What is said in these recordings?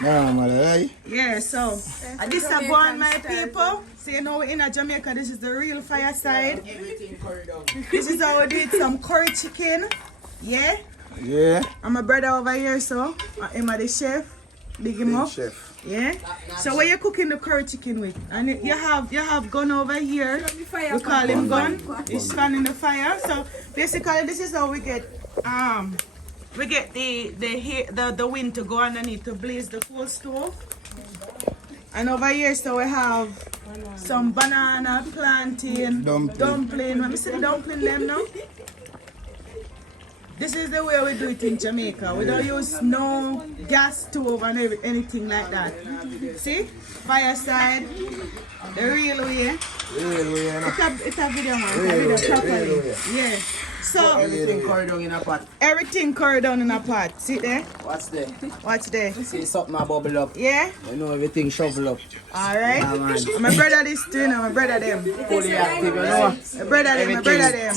Normally, Yeah, so this is one my people. So you know in Jamaica this is the real fireside. This is how we do it, some curry chicken. Yeah? yeah. And my brother over here, so I'm the chef. Big him up. Chef. Yeah. So what you cooking the curry chicken with? And you have gun over here. We call him gun. He's fanning the fire. So basically this is how we get the wind to go underneath to blaze the full stove. And over here so we have some banana, plantain, dumpling. Let me see the dumpling them now. This is the way we do it in Jamaica. We don't use no gas stove and anything like that. See? Fireside. The real way. Real way, you know. It's a video, man. It's a video properly. Yeah. So Everything curry down in a pot. everything curry down in a pot. See there? What's there? Watch there. See something a bubble up. Yeah? You know everything shovel up. Alright. Yeah, man. My brother this too, you know, my brother them. Fully active, you know. My brother them, my brother them.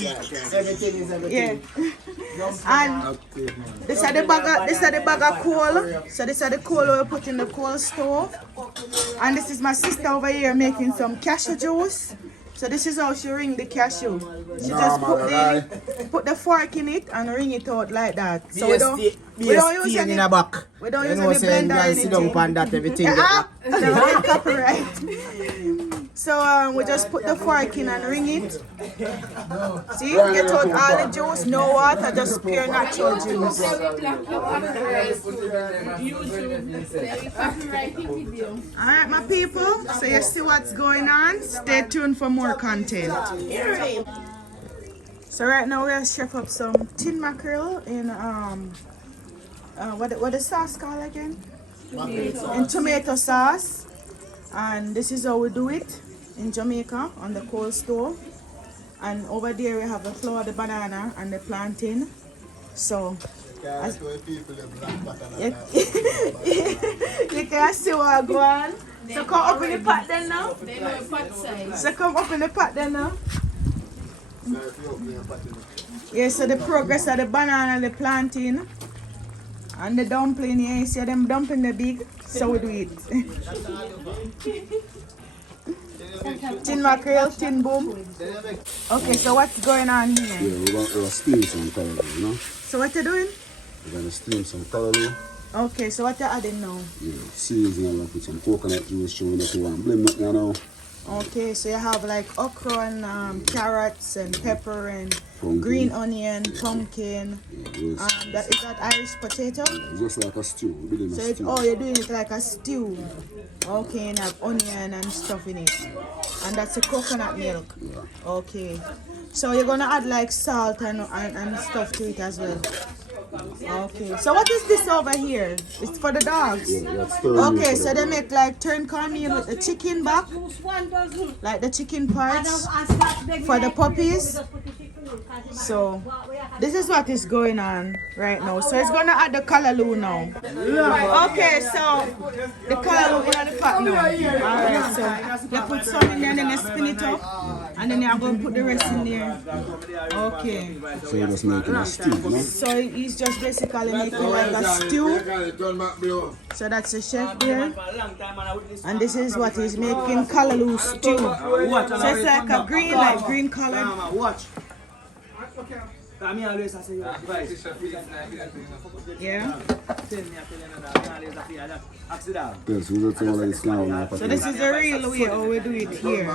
Everything is everything. Yeah. And this is the bag of coal. So this is the coal we put in the coal stove. And this is my sister over here making some cashew juice. So this is how she ring the cashew. She just put the fork in it and ring it out like that. So we don't use any in a back. We don't You use know, any saying blender or guys sit down anything. upon that everything. No copyright. So we just put the fork in and ring it. See, get out all the juice, no water, just pure natural juice. Alright my people, so you see what's going on. Stay tuned for more content. So right now we're chef up some tin mackerel in what the sauce called again? In tomato sauce. And this is how we do it in Jamaica on the coal stove. And over there we have the flour, the banana and the plantain. So as, you can see what go on. So come up in the pot then now. So come up in the pot then now. Yeah, so the progress of the banana, the plantain and the dumpling, yeah, you see them dumpling the big, so we do it. Tin mackerel, tin boom. Okay, so what's going on here? Yeah, we're gonna steam some callaloo, you know? So what you doing? We're gonna steam some callaloo. Okay, so what you adding now? Yeah, seasoning, I'm gonna put some coconut juice, showing if you want blend that, you know? Okay, so you have like okra and carrots and pepper and Pumpkin. green onion, pumpkin. Yeah, Is that Irish potato? it's just like a stew, we're building So a stew. you're doing it like a stew. Okay, and have onion and stuff in it. And that's a coconut milk. Yeah. Okay. So you're gonna add like salt and stuff to it as well. Okay. So what is this over here? It's for the dogs. Yeah, that's turn Okay, so they make like turn cornmeal with the chicken back, like the chicken parts for the puppies. So this is what is going on right now. So it's gonna add the callaloo now. Okay, so the callaloo in the pot now. Alright, so you put some in there and then you spin it up and then you're going to put the rest in there. Okay. So you're just making a stew, you know? So he's just basically making like a stew. So that's the chef there. And this is what he's making, callaloo stew. So it's like a green color. Yeah. Yes, we're just all like now. So this is the real way how we do it here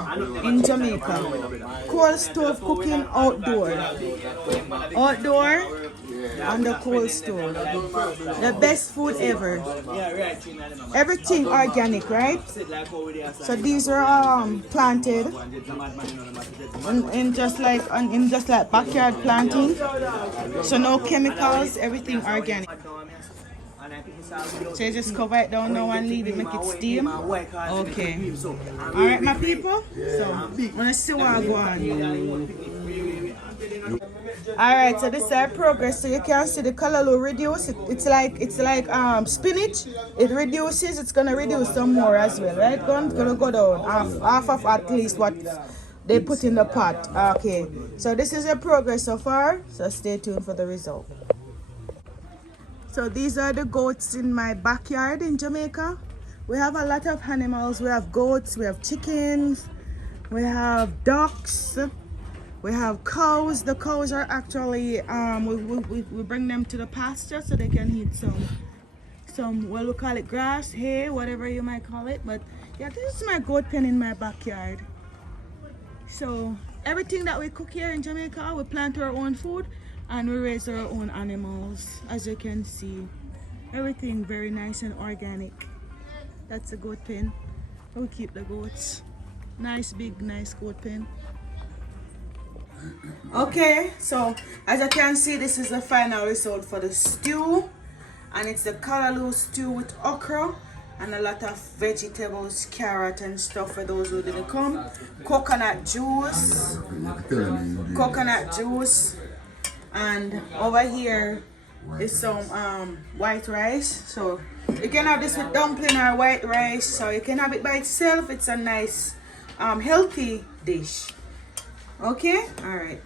in Jamaica. Coal stove cooking outdoor. Outdoor on the coal stove. The best food ever. Everything organic, right? So these are planted in just like backyard planting. So no chemicals, everything organic. So you just cover it down now and leave it, make it steam. Okay. Alright my people. So I'm gonna see what I go on. Alright, so this is our progress. So you can see the callaloo reduce. It's like spinach. It reduces, it's gonna reduce some more as well, right? It's gonna go down half of at least what they put in the pot. Okay. So this is the progress so far. So stay tuned for the result. So these are the goats in my backyard in Jamaica. We have a lot of animals. We have goats, we have chickens, we have ducks, we have cows. The cows are actually, we bring them to the pasture so they can eat some, well, we call it grass, hay, whatever you might call it. But yeah, this is my goat pen in my backyard. So everything that we cook here in Jamaica, we plant our own food and we raise our own animals. As you can see, everything very nice and organic. That's a goat pen. We keep the goats. Nice big nice goat pen. Okay, so as you can see, this is the final result for the stew, and it's the Callaloo stew with okra and a lot of vegetables, carrot and stuff for those who didn't come. Coconut juice, and over here is some white rice. So you can have this with dumpling or white rice, so you can have it by itself. It's a nice healthy dish. Okay, all right.